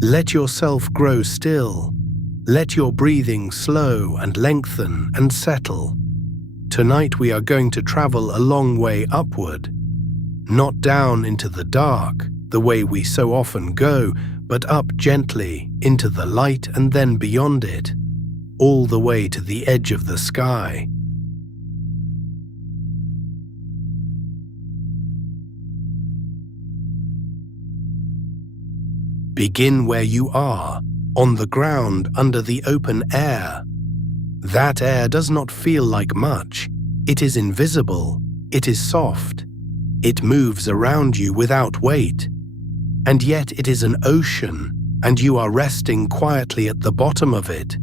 Let yourself grow still. Let your breathing slow and lengthen and settle. Tonight we are going to travel a long way upward, not down into the dark, the way we so often go, but up gently into the light and then beyond it, all the way to the edge of the sky. Begin where you are, on the ground under the open air. That air does not feel like much. It is invisible. It is soft. It moves around you without weight. And yet it is an ocean, and you are resting quietly at the bottom of it.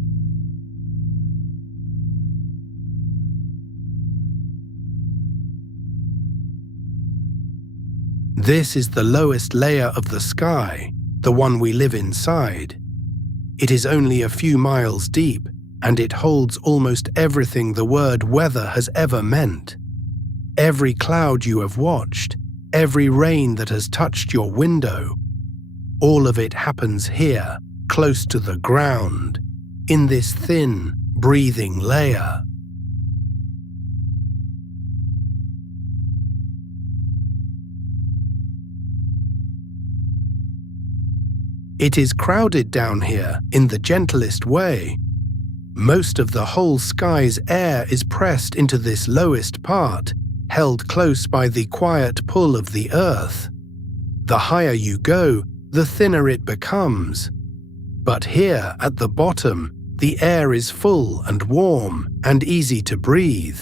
This is the lowest layer of the sky, the one we live inside. It is only a few miles deep, and it holds almost everything the word weather has ever meant. Every cloud you have watched, every rain that has touched your window, all of it happens here, close to the ground, in this thin, breathing layer. It is crowded down here in the gentlest way. Most of the whole sky's air is pressed into this lowest part, held close by the quiet pull of the earth. The higher you go, the thinner it becomes. But here at the bottom, the air is full and warm and easy to breathe.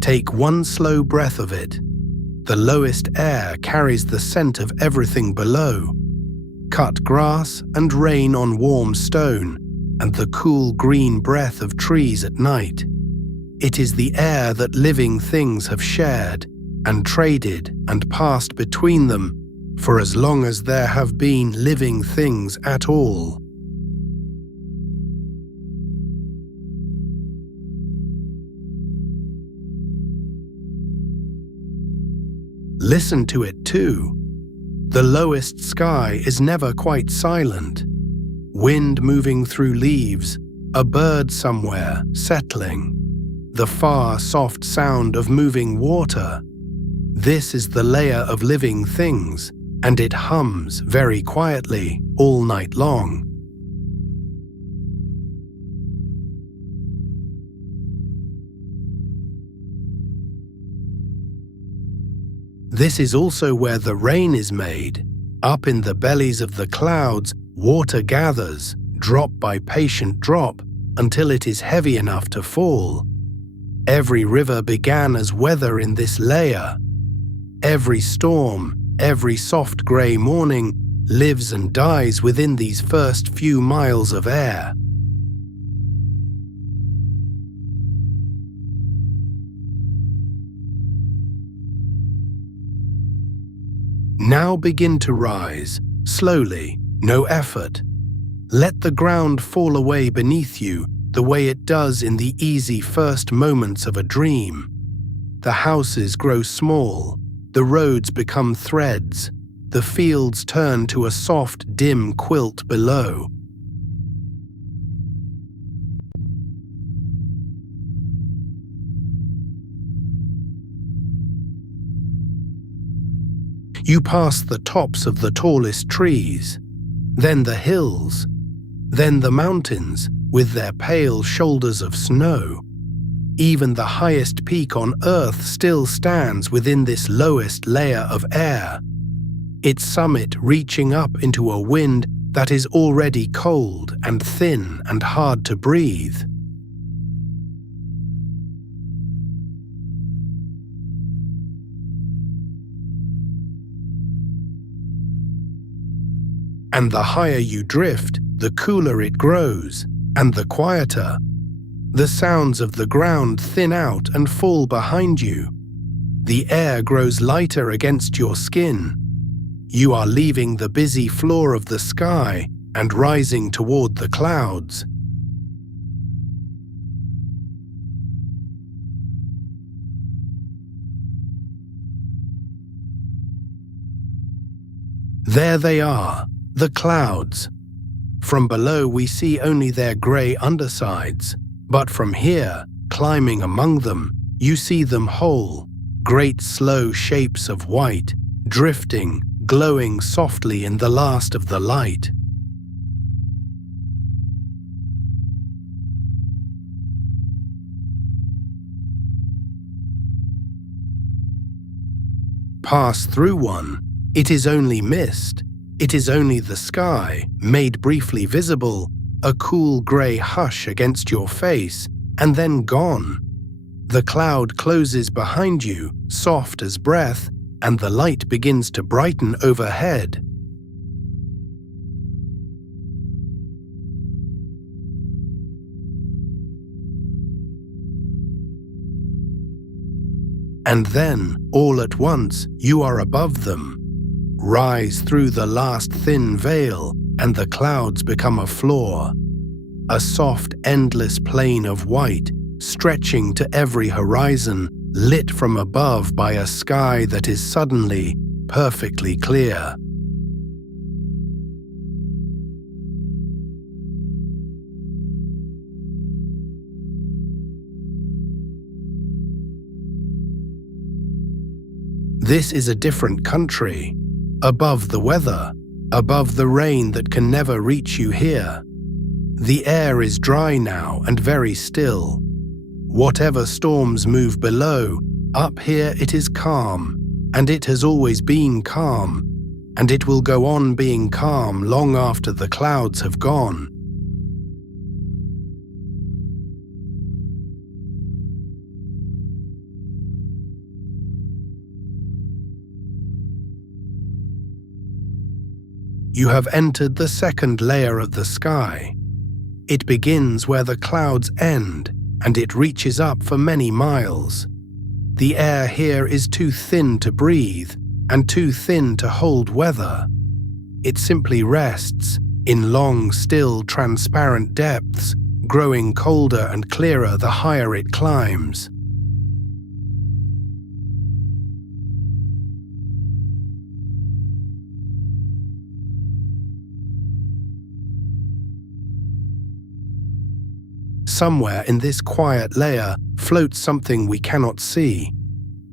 Take one slow breath of it. The lowest air carries the scent of everything below. Cut grass and rain on warm stone, and the cool green breath of trees at night. It is the air that living things have shared and traded and passed between them for as long as there have been living things at all. Listen to it too. The lowest sky is never quite silent. Wind moving through leaves, a bird somewhere settling, the far soft sound of moving water. This is the layer of living things, and it hums very quietly all night long. This is also where the rain is made. Up in the bellies of the clouds, water gathers, drop by patient drop, until it is heavy enough to fall. Every river began as weather in this layer. Every storm, every soft grey morning, lives and dies within these first few miles of air. Now begin to rise, slowly, no effort. Let the ground fall away beneath you the way it does in the easy first moments of a dream. The houses grow small, the roads become threads, the fields turn to a soft, dim quilt below. You pass the tops of the tallest trees, then the hills, then the mountains with their pale shoulders of snow. Even the highest peak on Earth still stands within this lowest layer of air, its summit reaching up into a wind that is already cold and thin and hard to breathe. And the higher you drift, the cooler it grows, and the quieter. The sounds of the ground thin out and fall behind you. The air grows lighter against your skin. You are leaving the busy floor of the sky and rising toward the clouds. There they are, the clouds. From below we see only their grey undersides, but from here, climbing among them, you see them whole, great slow shapes of white, drifting, glowing softly in the last of the light. Pass through one, it is only mist, it is only the sky, made briefly visible, a cool grey hush against your face, and then gone. The cloud closes behind you, soft as breath, and the light begins to brighten overhead. And then, all at once, you are above them. Rise through the last thin veil, and the clouds become a floor. A soft, endless plain of white, stretching to every horizon, lit from above by a sky that is suddenly perfectly clear. This is a different country, above the weather, above the rain that can never reach you here. The air is dry now and very still. Whatever storms move below, up here it is calm, and it has always been calm, and it will go on being calm long after the clouds have gone. You have entered the second layer of the sky. It begins where the clouds end, and it reaches up for many miles. The air here is too thin to breathe, and too thin to hold weather. It simply rests, in long, still, transparent depths, growing colder and clearer the higher it climbs. Somewhere in this quiet layer floats something we cannot see,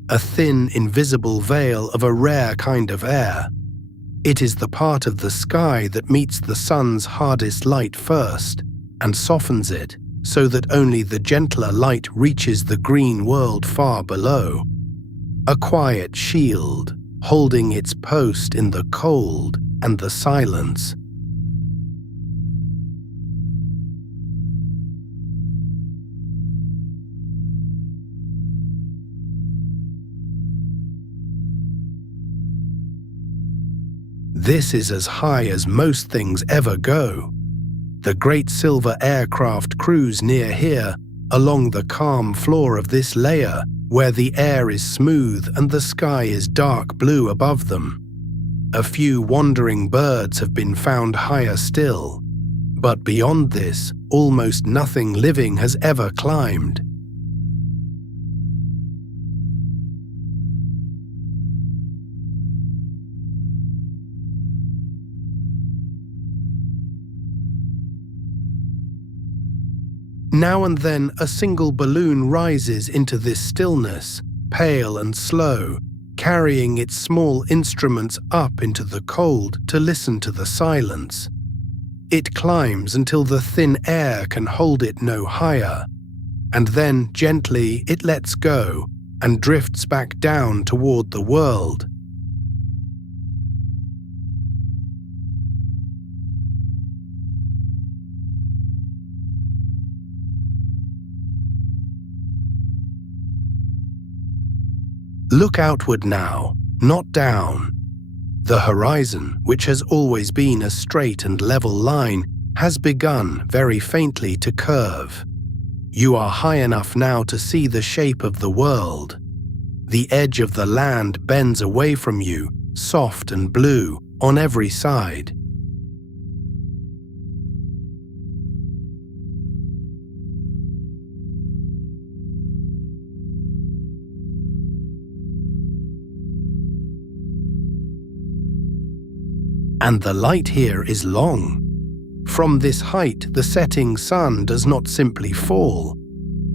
a thin, invisible veil of a rare kind of air. It is the part of the sky that meets the sun's hardest light first, and softens it, so that only the gentler light reaches the green world far below. A quiet shield, holding its post in the cold and the silence. This is as high as most things ever go. The great silver aircraft cruise near here, along the calm floor of this layer, where the air is smooth and the sky is dark blue above them. A few wandering birds have been found higher still, but beyond this, almost nothing living has ever climbed. Now and then a single balloon rises into this stillness, pale and slow, carrying its small instruments up into the cold to listen to the silence. It climbs until the thin air can hold it no higher, and then gently it lets go and drifts back down toward the world. Look outward now, not down. The horizon, which has always been a straight and level line, has begun very faintly to curve. You are high enough now to see the shape of the world. The edge of the land bends away from you, soft and blue, on every side. And the light here is long. From this height, the setting sun does not simply fall.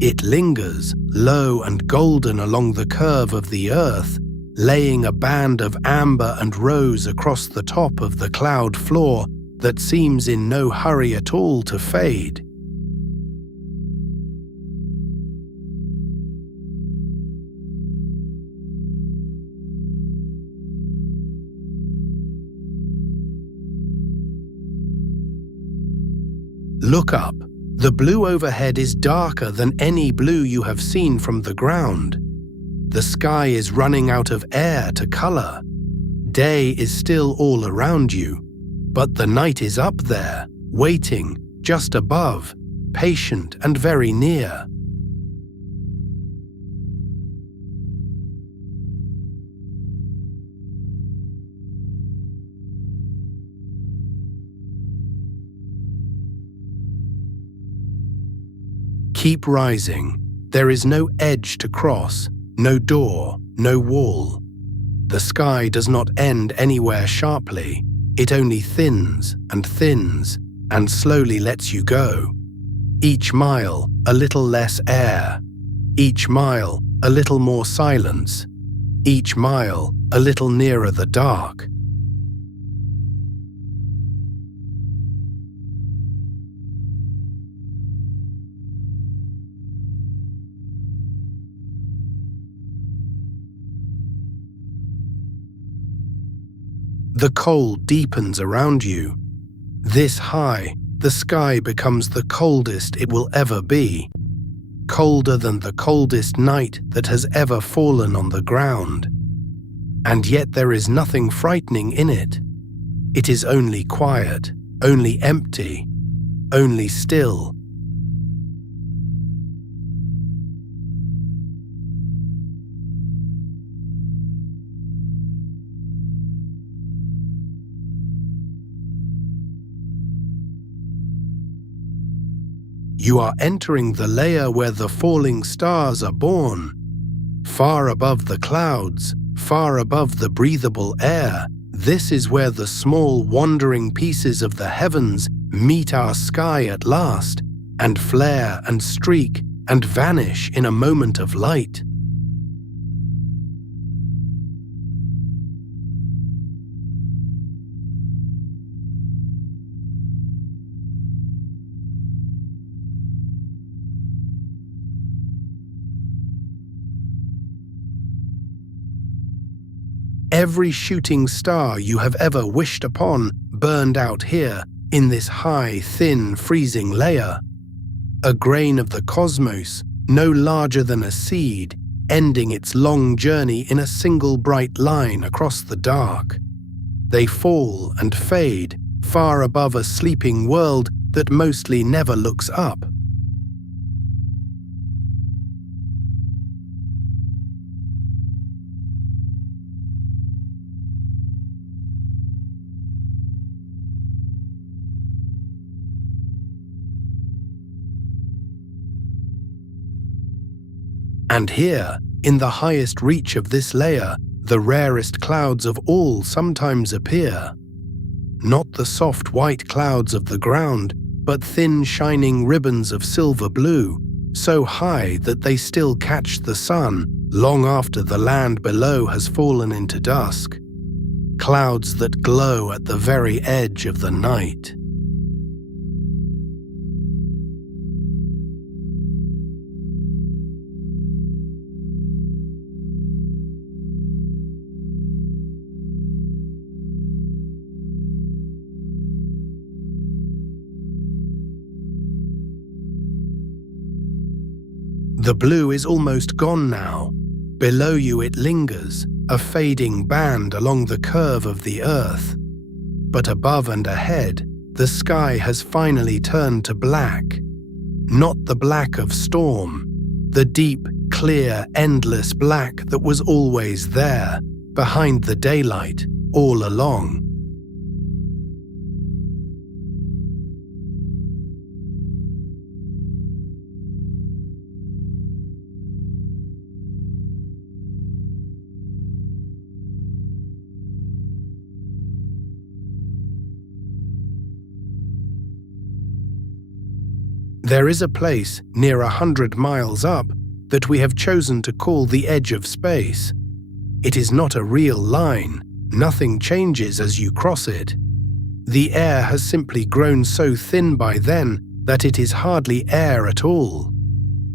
It lingers, low and golden along the curve of the earth, laying a band of amber and rose across the top of the cloud floor that seems in no hurry at all to fade. Look up. The blue overhead is darker than any blue you have seen from the ground. The sky is running out of air to color. Day is still all around you, but the night is up there, waiting, just above, patient and very near. Keep rising. There is no edge to cross, no door, no wall. The sky does not end anywhere sharply. It only thins and slowly lets you go. Each mile, a little less air. Each mile, a little more silence. Each mile, a little nearer the dark. The cold deepens around you. This high, the sky becomes the coldest it will ever be, colder than the coldest night that has ever fallen on the ground. And yet there is nothing frightening in it. It is only quiet, only empty, only still. You are entering the layer where the falling stars are born. Far above the clouds, far above the breathable air, this is where the small wandering pieces of the heavens meet our sky at last, and flare and streak and vanish in a moment of light. Every shooting star you have ever wished upon burned out here in this high, thin, freezing layer. A grain of the cosmos, no larger than a seed, ending its long journey in a single bright line across the dark. They fall and fade far above a sleeping world that mostly never looks up. And here, in the highest reach of this layer, the rarest clouds of all sometimes appear. Not the soft white clouds of the ground, but thin shining ribbons of silver blue, so high that they still catch the sun long after the land below has fallen into dusk. Clouds that glow at the very edge of the night. The blue is almost gone now. Below you it lingers, a fading band along the curve of the earth. But above and ahead, the sky has finally turned to black. Not the black of storm, the deep, clear, endless black that was always there, behind the daylight, all along. There is a place near 100 miles up that we have chosen to call the edge of space. It is not a real line. Nothing changes as you cross it. The air has simply grown so thin by then that it is hardly air at all.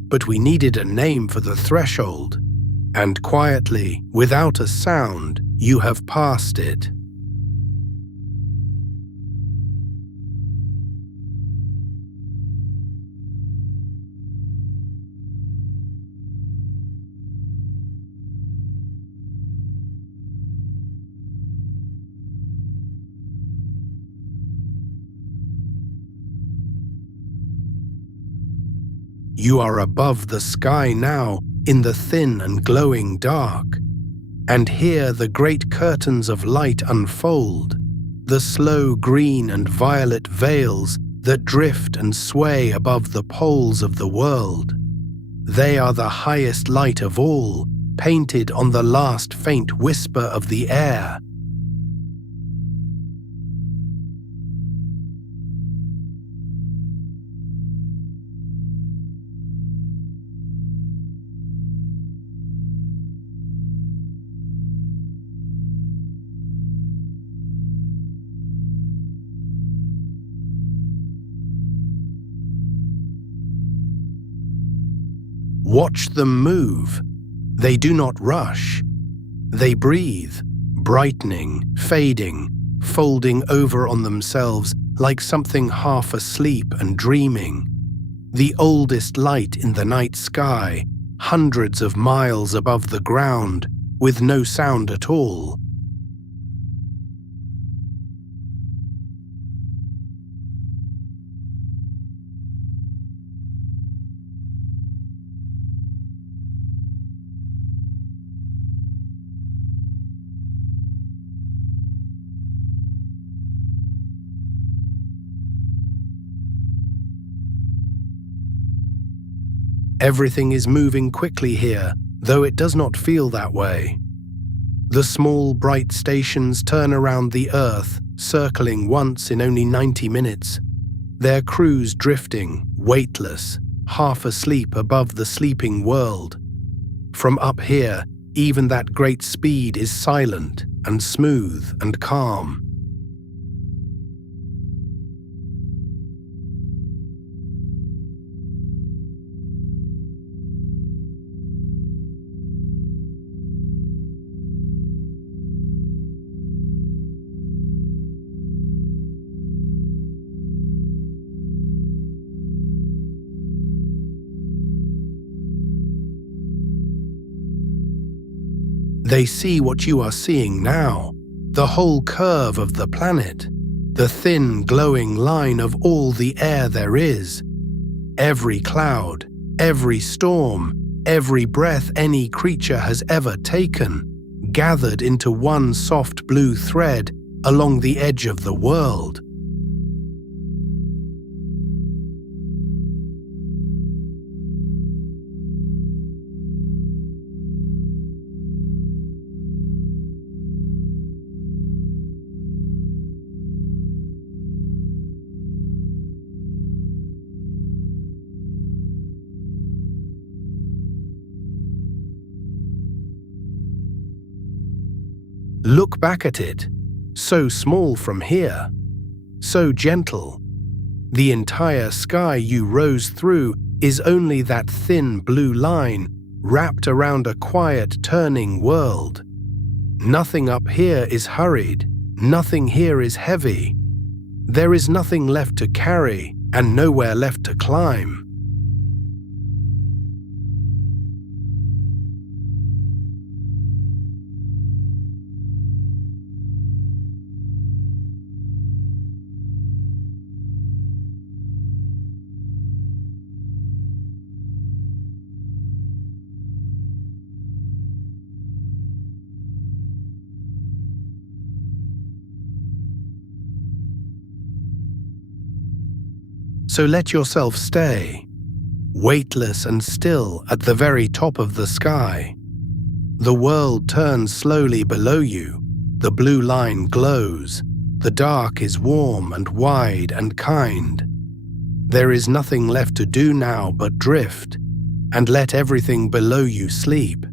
But we needed a name for the threshold, and quietly, without a sound, you have passed it. You are above the sky now, in the thin and glowing dark, and here the great curtains of light unfold, the slow green and violet veils that drift and sway above the poles of the world. They are the highest light of all, painted on the last faint whisper of the air. Watch them move. They do not rush. They breathe, brightening, fading, folding over on themselves like something half asleep and dreaming. The oldest light in the night sky, hundreds of miles above the ground, with no sound at all. Everything is moving quickly here, though it does not feel that way. The small, bright stations turn around the Earth, circling once in only 90 minutes, their crews drifting, weightless, half asleep above the sleeping world. From up here, even that great speed is silent and smooth and calm. They see what you are seeing now, the whole curve of the planet, the thin, glowing line of all the air there is. Every cloud, every storm, every breath any creature has ever taken, gathered into one soft blue thread along the edge of the world. Look back at it, so small from here, so gentle. The entire sky you rose through is only that thin blue line wrapped around a quiet turning world. Nothing up here is hurried, nothing here is heavy. There is nothing left to carry and nowhere left to climb. So let yourself stay, weightless and still at the very top of the sky. The world turns slowly below you, the blue line glows, the dark is warm and wide and kind. There is nothing left to do now but drift, and let everything below you sleep.